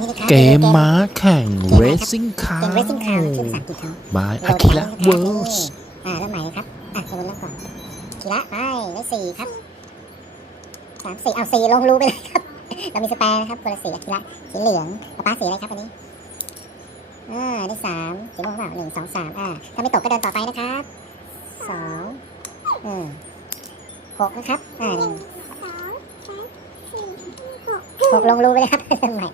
นี่นะครับเกมม้าแข่ง Racing เก Car ม Racing Car ชื่อภาษาอังกฤษเขา by Akira Worlds อ่าเริ่มใหม่นะครับ อะคนเริ่มก่อนทีละไปได้สี่ครับสามสี่เอาสี่ลงรูไปเลยครับ เรามีสแปรนะครับคนละสีทีละสีเหลืองป๊าป๊าสีอะไรครับอันนี้ อ่าได้สามสีม่วงเปล่าหนึ่งสองสามอ่า ถ้าไม่ตกก็เดินต่อไปนะครับสองอืมหกนะครับ อ่าหนึ่ง หกลงรูไปเลยครับเริ่มใหม่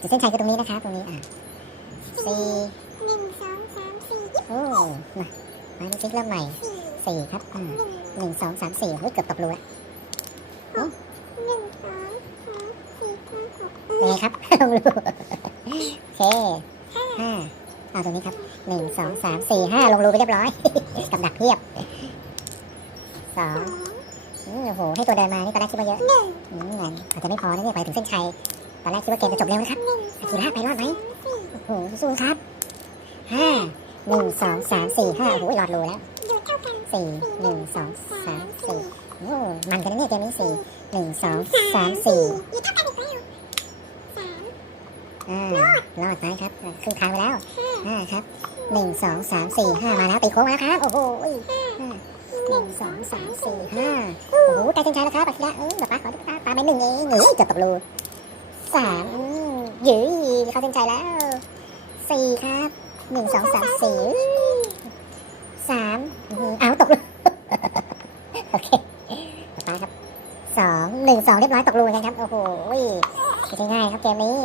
จุดเส้นชัยคือตรงนี้นะครับตรงนี้อ่าสี่โอ้มามาดูซิเริ่มใหม่สี่ครับอ่าหนึ่งสองสามสี่เฮ้ยเกือบตกรูแล้วเป็นไงครับลงรูโอเคห้าเอาตรงนี้ครับหนึ่งสองสามสี่ห้าลงรูไปเรียบร้อยกับดักเพียบสองอืม โอ้โหให้ตัวเดินมานี่ตอนแรกคิดว่าเยอะอืมงั้นอาจจะไม่พอนะเนี่ยไปถึงเส้นชัยตอนแรกคิดว่าเกมจะจบเร็วนะครับอากิระไปรอดไหมโอ้โหสู้ๆครับห้าหนึ่งสองสามสี่ห้าโอ้โหรอดรูแล้วสี่หนึ่งสองสามสี่โอ้มันกันนะเนี่ยเกมนี้สี่หนึ่งสองสามสี่อ่ารอดไปครับครึ่งทางไปแล้วห้าครับหนึ่งสองสามสี่ห้ามาแล้วตีโค้งมาแล้วครับ โอ้โห หนึ่งสองสามสี่ห้าโอ้โหใกล้เส้นชัยแล้วครับอากิระเออแบบป้าขอป้าปาไปหนึ่งเองหรือเกือบตกรูสามอืมหยืยเข้าเส้นชัยแล้วสี่ครับหนึ่งสองสามสี่สามอื้อหือเอาตกรูโอเคต่อไปครับสองหนึ่งสองเรียบร้อยตกรูกันครับ โอ้โหไม่ใช่ง่ายครับเกมนี้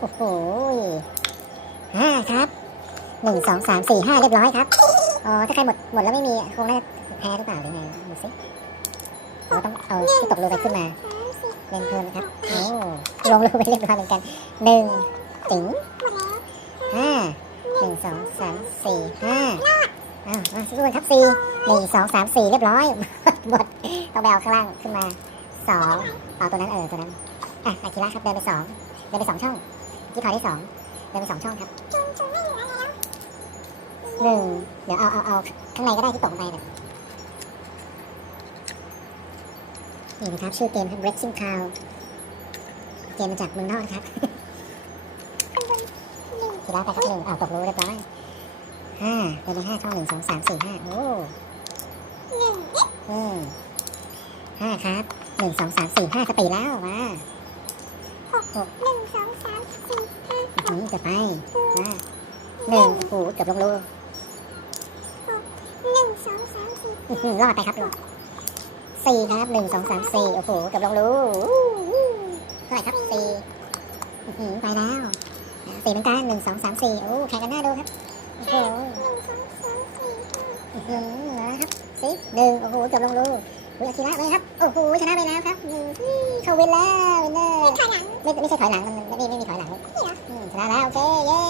โอ้โหห้าครับ หนึ่งสองสามสี่ห้าเรียบร้อยครับอ๋อถ้าใครหมดหมดแล้วไม่มีคงน่าแพ้หรือเปล่าหรือไงดูสิเราต้องเอาที่ตกรูไปขึ้นมาเล่นเพิ่มนะครับโอ้ลงรูไปเรียบร้อยเหมือนกันหนึ่งถึงห้าหนึ่งสองสามสี่ห้าอ้าวมาสู้กันครับสี่หนึ่งสองสามสี่เรียบร้อยหมดต้องไปเอาข้างล่างขึ้นมาสองเอาตัวนั้นเออตัวนั้นอะอากิระครับเดินไปสองเดินไปสองช่องที่ถอยได้สองเดินไปสองช่องครับ หนึ่งเดี๋ยวเอาเอาเอาข้างในก็ได้ที่ตกลงไปเนี่ยนี่นะครับ ชื่อเกมครับ Racing Cow เกมมาจากเมืองนอกนะครับทีละไปครับหนึ่งเอาตกรู้เรียบร้อยห้าเดินไปห้าช่องหนึ่งสองสามสี่ห้าโอ้อืมห้าครับหนึ่งสองสามสี่ห้าสปีดแล้วมาหกอืมจะไปมาหนึ่งโอ้โหเกือบลงรู อื้อหือรอดไปครับลูกสี่ครับหนึ่งสองสามสี่โอ้โหเกือบลงรูเท่าไหร่ครับสี่อื้อหือไปแล้วสี่เหมือนกันหนึ่งสองสามสี่โอ้แข่งกันหน้าดูครับโอ้โหอื้อหือนะครับสิหนึ่งโอ้โหเกือบลงรูวิอาคิระเลยครับโอ้โหชนะไปแล้วครับหนึ่งเข้าวินแล้ววินเนอร์ไม่ไม่ใช่ถอยหลังมันไม่ไม่มีถอยหลังอืมชนะแล้วโอเคเย้